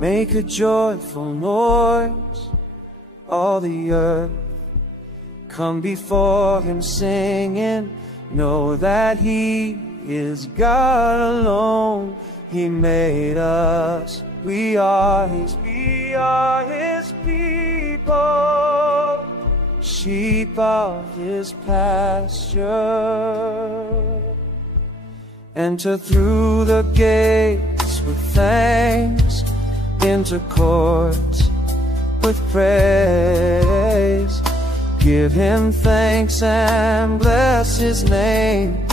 Make a joyful noise, all the earth. Come before Him singing. Know that He is God alone. He made us. We are His people, sheep of His pasture. Enter through the gates with thanks, into courts with praise. Give Him thanks and bless His name.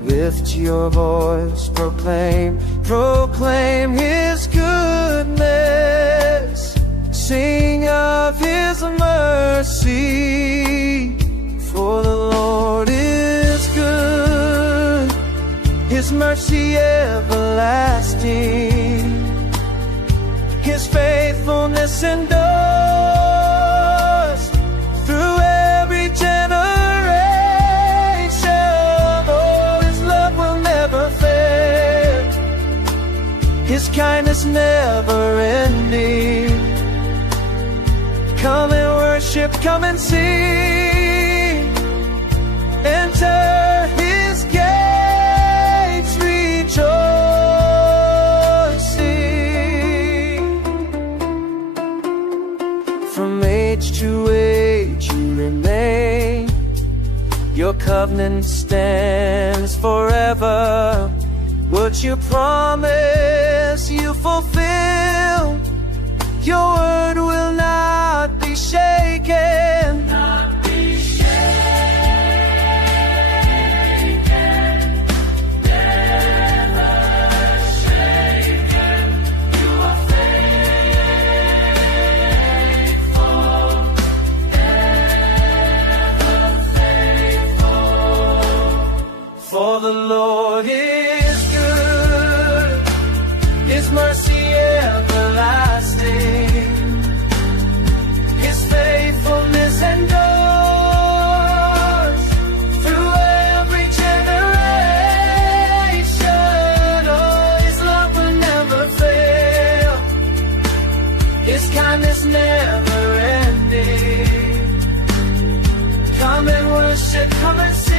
Lift your voice, proclaim His goodness. Sing of His mercy, for the Lord is good. His mercy everlasting, His faithfulness endures through every generation. Oh, His love will never fail, His kindness never ending. Come and worship, come and sing. Enter His gates rejoicing. From age to age you remain. Your covenant stands forever. What you promise you fulfill. Your word will not be shaken. Not be shaken. Never shaken. You are faithful, ever faithful. For the Lord is good, His mercy everlasting. His faithfulness endures through every generation. Oh, His love will never fail, His kindness never ending. Come and worship, come and sing.